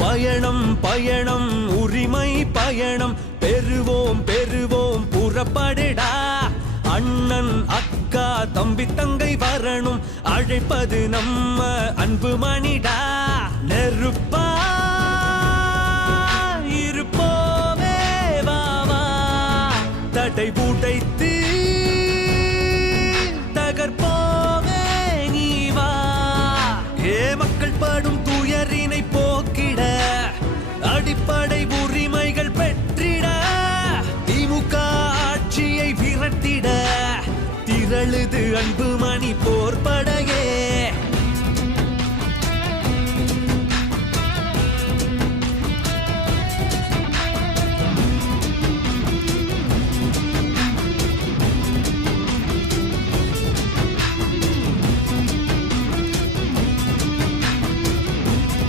பயணம் பயணம் உரிமை பயணம். பெறுவோம் பெறுவோம் புறப்படுடா. அண்ணன் அக்கா தம்பி தங்கை வரணும். அழைப்பது நம்ம அன்பு மணிடா. நெருப்பா இருப்போமே வாவா தடை உடைத்து அடிப்படை உரிமைகள் பெற்றிட திமுக ஆட்சியை விரட்டிட திரழுது அன்புமணி போர்பட